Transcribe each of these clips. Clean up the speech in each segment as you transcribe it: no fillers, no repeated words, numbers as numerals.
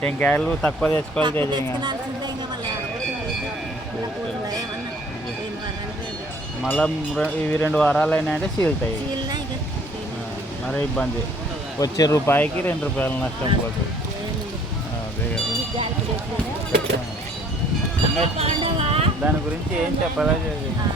టెంకాయలు తక్కువ తెచ్చుకోవాలి తేజంగా. మళ్ళీ ఇవి 2 వారాలు అయినాయంటే చీలుతాయి. మరీ ఇబ్బంది. వచ్చే రూపాయికి 2 రూపాయలు నష్టం పోతుంది. అదే కదా. దాని గురించి ఏం చెప్పాలా తేజంగా.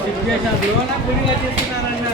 స్టిక్ చేసినప్పుడు నాకు గుడిగా చేస్తున్నారన్న.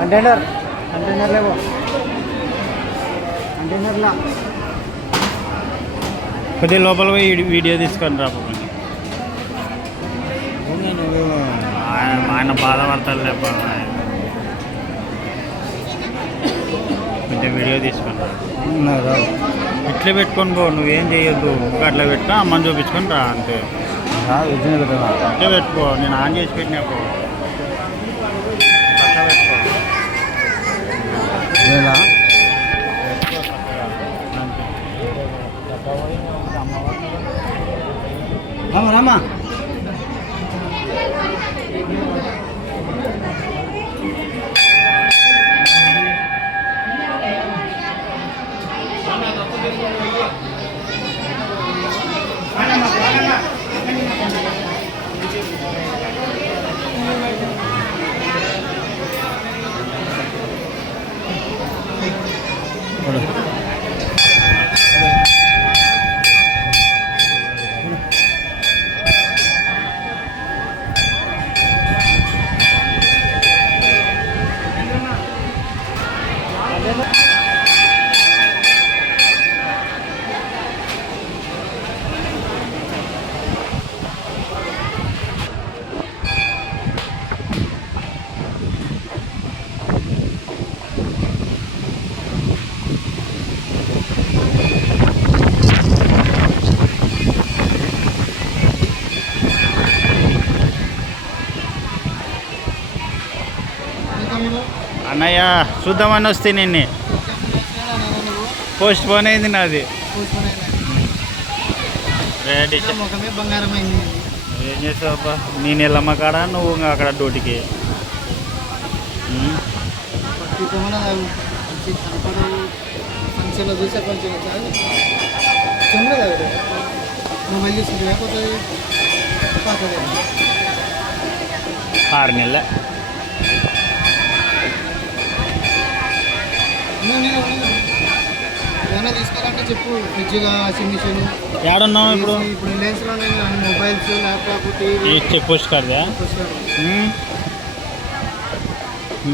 కంటైనర్ లేవో కంటైనర్లా కొద్దిగా లోపల పోయి వీడియో తీసుకొని రా. ఆయన బాధపడతాడు లేప. కొంచెం వీడియో తీసుకొని రా. ఇట్లా పెట్టుకొని పో, నువ్వేం చేయొద్దు. అట్లా పెట్టా అమ్మని చూపించుకొని రా అంతే. ఇట్లా పెట్టుకో, నేను ఆన్ చేసి పెట్టినా పో. పక్క పెట్టుకో రామా అన్నయ్య చూద్దామని వస్తే నిన్నే పోస్ట్ పోన్ అయింది నాది. ఏం చేసావు అబ్బా, నేను వెళ్ళమ్మ కాడ నువ్వు అక్కడ డ్యూటీకి. ఆరు నెలల ఏమైనా తీసుకోవాలంటే చెప్పు. Fridge, washing machine. ఏడున్నావు ఇప్పుడు? ఇప్పుడు రిలయన్స్లో mobiles, laptop, TV. Check post కార్దా?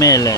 మేలే.